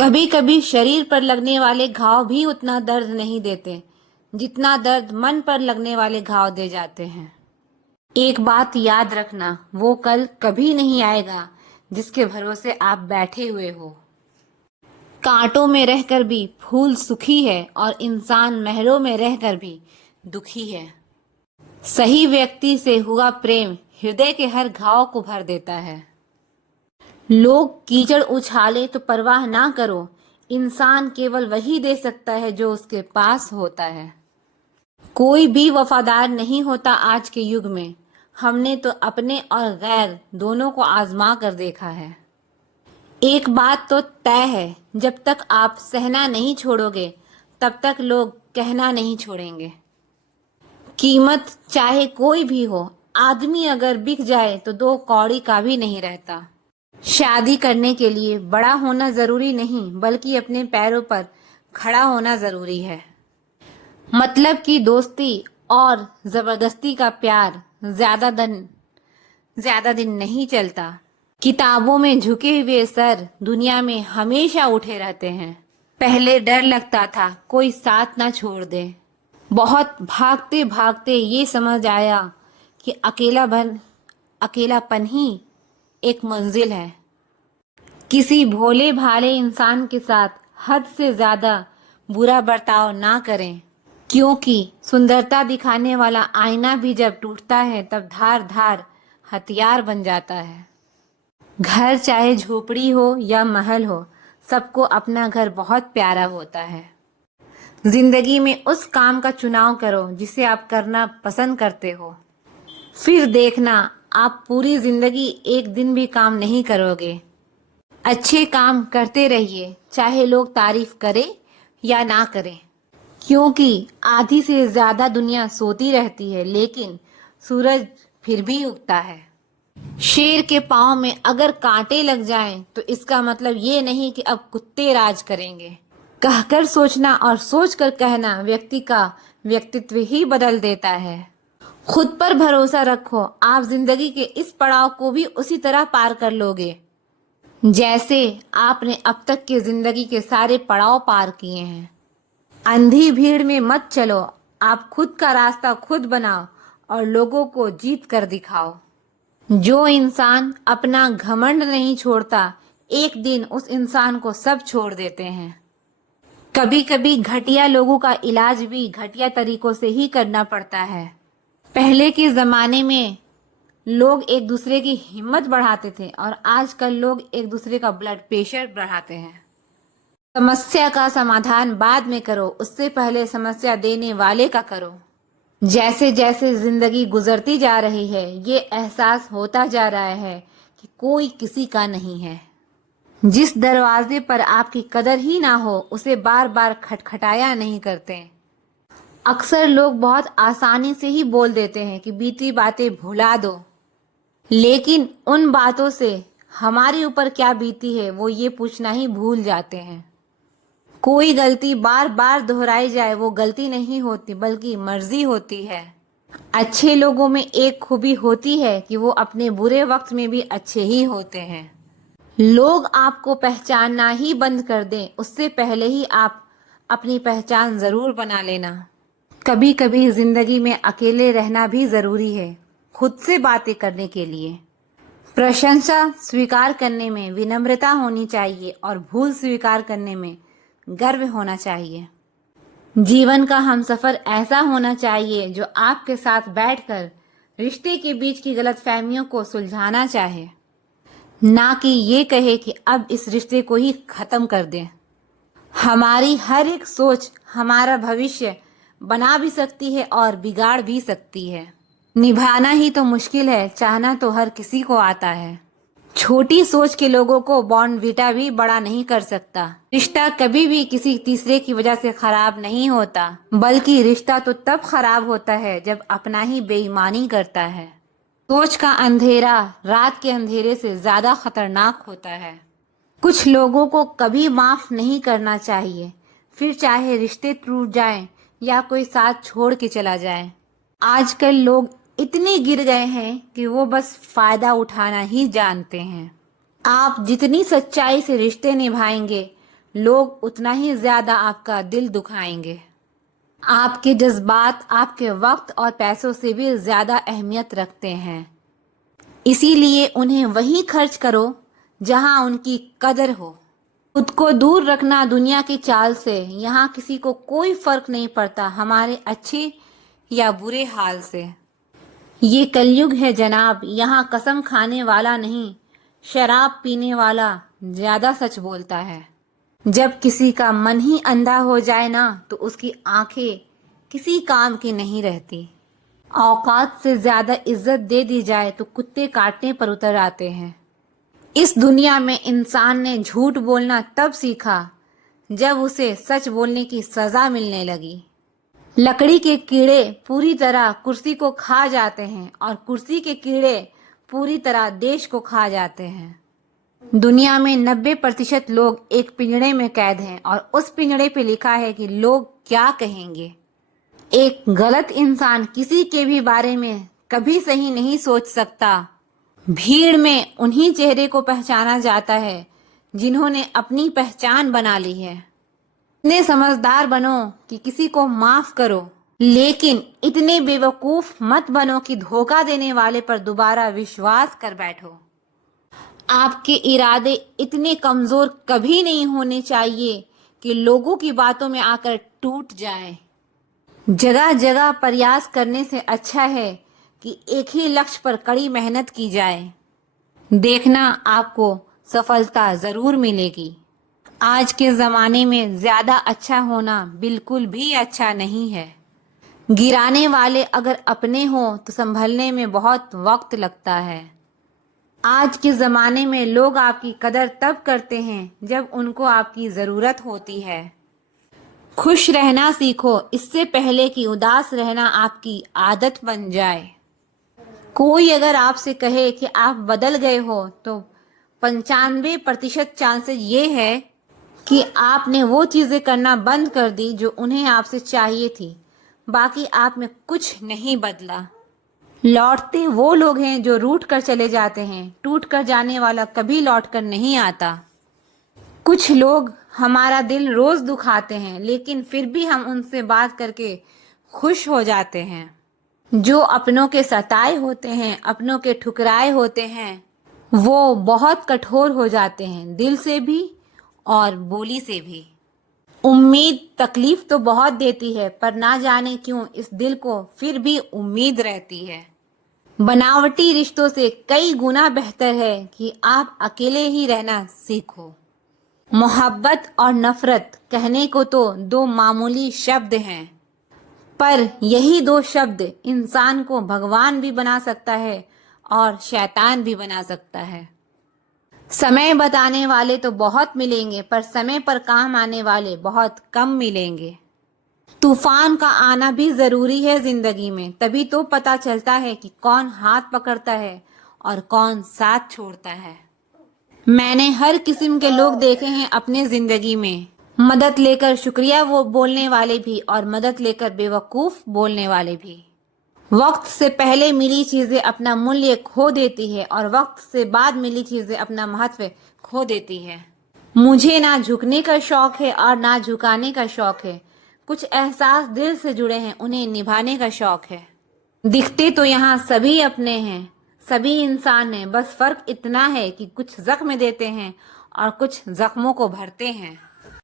कभी कभी शरीर पर लगने वाले घाव भी उतना दर्द नहीं देते जितना दर्द मन पर लगने वाले घाव दे जाते हैं। एक बात याद रखना, वो कल कभी नहीं आएगा जिसके भरोसे आप बैठे हुए हो। कांटों में रहकर भी फूल सुखी है और इंसान महलों में रहकर भी दुखी है। सही व्यक्ति से हुआ प्रेम हृदय के हर घाव को भर देता है। लोग कीचड़ उछाले तो परवाह ना करो, इंसान केवल वही दे सकता है जो उसके पास होता है। कोई भी वफादार नहीं होता आज के युग में। हमने तो अपने और गैर दोनों को आजमा कर देखा है। एक बात तो तय है, जब तक आप सहना नहीं छोड़ोगे तब तक लोग कहना नहीं छोड़ेंगे। कीमत चाहे कोई भी हो, आदमी अगर बिक जाए तो दो कौड़ी का भी नहीं रहता। शादी करने के लिए बड़ा होना जरूरी नहीं, बल्कि अपने पैरों पर खड़ा होना जरूरी है। मतलब की दोस्ती और जबरदस्ती का प्यार ज्यादा दिन नहीं चलता। किताबों में झुके हुए सर दुनिया में हमेशा उठे रहते हैं। पहले डर लगता था कोई साथ ना छोड़ दे। बहुत भागते भागते ये समझ आया कि अकेलापन ही एक मंजिल है। किसी भोले भाले इंसान के साथ हद से ज्यादा बुरा बर्ताव ना करें, क्योंकि सुंदरता दिखाने वाला आईना भी जब टूटता है तब धार धार हथियार बन जाता है। घर चाहे झोपड़ी हो या महल हो, सबको अपना घर बहुत प्यारा होता है। जिंदगी में उस काम का चुनाव करो जिसे आप करना पसंद करते हो। फिर देखना, आप पूरी जिंदगी एक दिन भी काम नहीं करोगे। अच्छे काम करते रहिए, चाहे लोग तारीफ करें या ना करें, क्योंकि आधी से ज्यादा दुनिया सोती रहती है लेकिन सूरज फिर भी उगता है। शेर के पाँव में अगर कांटे लग जाएं तो इसका मतलब ये नहीं कि अब कुत्ते राज करेंगे। कहकर सोचना और सोचकर कहना व्यक्ति का व्यक्तित्व ही बदल देता है। खुद पर भरोसा रखो, आप जिंदगी के इस पड़ाव को भी उसी तरह पार कर लोगे जैसे आपने अब तक की जिंदगी के सारे पड़ाव पार किए हैं। अंधी भीड़ में मत चलो, आप खुद का रास्ता खुद बनाओ और लोगों को जीत कर दिखाओ। जो इंसान अपना घमंड नहीं छोड़ता, एक दिन उस इंसान को सब छोड़ देते हैं। कभी कभी घटिया लोगों का इलाज भी घटिया तरीकों से ही करना पड़ता है। पहले के जमाने में लोग एक दूसरे की हिम्मत बढ़ाते थे और आजकल लोग एक दूसरे का ब्लड प्रेशर बढ़ाते हैं। समस्या का समाधान बाद में करो, उससे पहले समस्या देने वाले का करो। जैसे जैसे जिंदगी गुजरती जा रही है, ये एहसास होता जा रहा है कि कोई किसी का नहीं है। जिस दरवाजे पर आपकी कदर ही ना हो, उसे बार बार खटखटाया नहीं करते। अक्सर लोग बहुत आसानी से ही बोल देते हैं कि बीती बातें भुला दो, लेकिन उन बातों से हमारे ऊपर क्या बीती है वो ये पूछना ही भूल जाते हैं। कोई गलती बार बार दोहराई जाए वो गलती नहीं होती, बल्कि मर्जी होती है। अच्छे लोगों में एक खूबी होती है कि वो अपने बुरे वक्त में भी अच्छे ही होते हैं। लोग आपको पहचानना ही बंद कर दें, उससे पहले ही आप अपनी पहचान जरूर बना लेना। कभी कभी जिंदगी में अकेले रहना भी जरूरी है, खुद से बातें करने के लिए। प्रशंसा स्वीकार करने में विनम्रता होनी चाहिए और भूल स्वीकार करने में गर्व होना चाहिए। जीवन का हमसफर ऐसा होना चाहिए जो आपके साथ बैठकर रिश्ते के बीच की गलतफहमियों को सुलझाना चाहे, ना कि ये कहे कि अब इस रिश्ते को ही खत्म कर दें। हमारी हर एक सोच हमारा भविष्य बना भी सकती है और बिगाड़ भी सकती है। निभाना ही तो मुश्किल है, चाहना तो हर किसी को आता है। छोटी सोच के लोगों को बॉर्नवीटा भी बड़ा नहीं कर सकता। रिश्ता कभी भी किसी तीसरे की वजह से खराब नहीं होता, बल्कि रिश्ता तो तब खराब होता है जब अपना ही बेईमानी करता है। सोच का अंधेरा रात के अंधेरे से ज्यादा खतरनाक होता है। कुछ लोगों को कभी माफ नहीं करना चाहिए, फिर चाहे रिश्ते टूट जाएं या कोई साथ छोड़ के चला जाए। आजकल लोग इतने गिर गए हैं कि वो बस फायदा उठाना ही जानते हैं। आप जितनी सच्चाई से रिश्ते निभाएंगे, लोग उतना ही ज्यादा आपका दिल दुखाएंगे। आपके जज्बात आपके वक्त और पैसों से भी ज्यादा अहमियत रखते हैं, इसीलिए उन्हें वहीं खर्च करो जहां उनकी कदर हो। खुद को दूर रखना दुनिया की चाल से। यहाँ किसी को कोई फर्क नहीं पड़ता हमारे अच्छे या बुरे हाल से। ये कलयुग है जनाब, यहाँ कसम खाने वाला नहीं, शराब पीने वाला ज्यादा सच बोलता है। जब किसी का मन ही अंधा हो जाए ना, तो उसकी आंखें किसी काम की नहीं रहती। औकात से ज्यादा इज्जत दे दी जाए तो कुत्ते काटने पर उतर आते हैं। इस दुनिया में इंसान ने झूठ बोलना तब सीखा जब उसे सच बोलने की सजा मिलने लगी। लकड़ी के कीड़े पूरी तरह कुर्सी को खा जाते हैं और कुर्सी के कीड़े पूरी तरह देश को खा जाते हैं। दुनिया में 90% लोग एक पिंजड़े में कैद हैं और उस पिंजड़े पे लिखा है कि लोग क्या कहेंगे। एक गलत इंसान किसी के भी बारे में कभी सही नहीं सोच सकता। भीड़ में उन्हीं चेहरे को पहचाना जाता है जिन्होंने अपनी पहचान बना ली है। इतने समझदार बनो कि किसी को माफ करो, लेकिन इतने बेवकूफ मत बनो कि धोखा देने वाले पर दोबारा विश्वास कर बैठो। आपके इरादे इतने कमजोर कभी नहीं होने चाहिए कि लोगों की बातों में आकर टूट जाएं। जगह जगह प्रयास करने से अच्छा है कि एक ही लक्ष्य पर कड़ी मेहनत की जाए। देखना आपको सफलता जरूर मिलेगी। आज के ज़माने में ज़्यादा अच्छा होना बिल्कुल भी अच्छा नहीं है। गिराने वाले अगर अपने हों तो संभलने में बहुत वक्त लगता है। आज के ज़माने में लोग आपकी कदर तब करते हैं जब उनको आपकी ज़रूरत होती है। खुश रहना सीखो, इससे पहले कि उदास रहना आपकी आदत बन जाए। कोई अगर आपसे कहे कि आप बदल गए हो तो 95% चांसेस ये है कि आपने वो चीज़ें करना बंद कर दी जो उन्हें आपसे चाहिए थी। बाकी आप में कुछ नहीं बदला। लौटते वो लोग हैं जो रूठ कर चले जाते हैं, टूट कर जाने वाला कभी लौट कर नहीं आता। कुछ लोग हमारा दिल रोज दुखाते हैं, लेकिन फिर भी हम उनसे बात करके खुश हो जाते हैं। जो अपनों के सताए होते हैं, अपनों के ठुकराए होते हैं, वो बहुत कठोर हो जाते हैं, दिल से भी और बोली से भी। उम्मीद तकलीफ तो बहुत देती है, पर ना जाने क्यों इस दिल को फिर भी उम्मीद रहती है। बनावटी रिश्तों से कई गुना बेहतर है कि आप अकेले ही रहना सीखो। मोहब्बत और नफरत कहने को तो दो मामूली शब्द हैं, पर यही दो शब्द इंसान को भगवान भी बना सकता है और शैतान भी बना सकता है। समय बताने वाले तो बहुत मिलेंगे, पर समय पर काम आने वाले बहुत कम मिलेंगे। तूफान का आना भी जरूरी है जिंदगी में, तभी तो पता चलता है कि कौन हाथ पकड़ता है और कौन साथ छोड़ता है। मैंने हर किस्म के लोग देखे हैं अपने जिंदगी में, मदद लेकर शुक्रिया वो बोलने वाले भी और मदद लेकर बेवकूफ बोलने वाले भी। वक्त से पहले मिली चीजें अपना मूल्य खो देती है और वक्त से बाद मिली चीजें अपना महत्व खो देती है। मुझे ना झुकने का शौक है और ना झुकाने का शौक है। कुछ एहसास दिल से जुड़े हैं, उन्हें निभाने का शौक है। दिखते तो यहाँ सभी अपने हैं, सभी इंसान हैं, बस फर्क इतना है कि कुछ जख्म देते हैं और कुछ जख्मों को भरते हैं।